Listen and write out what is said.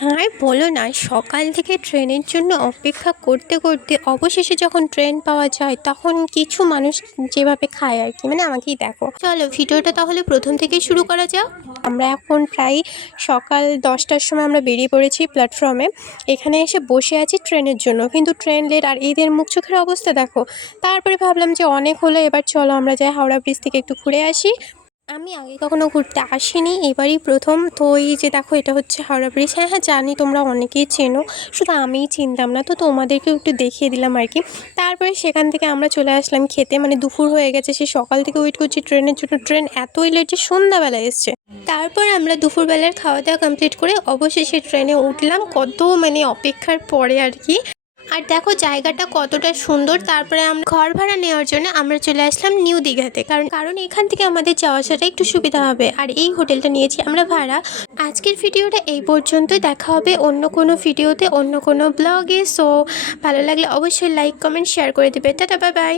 আর বলো না, সকাল থেকে ট্রেনের জন্য অপেক্ষা করতে করতে অবশেষে যখন ট্রেন পাওয়া যায় তখন কিছু মানুষ যেভাবে খায় আর কি, মানে আমাকেই দেখো। চলো ভিডিওটা তাহলে প্রথম থেকেই শুরু করা যাক। আমরা এখন প্রায় সকাল 10টার সময় আমরা বেরিয়ে পড়েছি প্ল্যাটফর্মে। এখানে এসে বসে আছি ট্রেনের জন্য, কিন্তু ট্রেন লেট আর এদের মুখ চোখের অবস্থা দেখো। তারপরে ভাবলাম যে অনেক হলো, এবার চলো আমরা যাই হাওড়া ব্রিজ থেকে একটু ঘুরে আসি। আমি আগে কখনো ঘুরতে আসিনি, এবারই প্রথম। তো এই যে দেখো, এটা হচ্ছে হাওড়া ব্রিজ। হ্যাঁ হ্যাঁ জানি, তোমরা অনেকেই চেনো, শুধু আমিই চিনতাম না, তো তোমাদেরকেও একটু দেখিয়ে দিলাম আর কি। তারপরে সেখান থেকে আমরা চলে আসলাম খেতে, মানে দুপুর হয়ে গেছে, সে সকাল থেকে ওয়েট করছি ট্রেনের জন্য। ট্রেন এতই লেট যে সন্ধ্যাবেলা এসছে। তারপর আমরা দুপুরবেলার খাওয়া দাওয়া কমপ্লিট করে অবশেষে ট্রেনে উঠলাম, কত মানে অপেক্ষার পরে আর কি। আর দেখো জায়গাটা কতটা সুন্দর। তারপরে আমরা ঘর ভাড়া নেওয়ার জন্য আমরা চলে আসলাম নিউ দীঘাতে, কারণ কারণ এখান থেকে আমাদের যাওয়া আসাটা একটু সুবিধা হবে। আর এই হোটেলটা নিয়েছি আমরা ভাড়া। আজকের ভিডিওটা এই পর্যন্তই, দেখা হবে অন্য কোনো ভিডিওতে, অন্য কোনো ব্লগে। সো ভালো লাগলে অবশ্যই লাইক কমেন্ট শেয়ার করে দেবে। Tata, bye bye.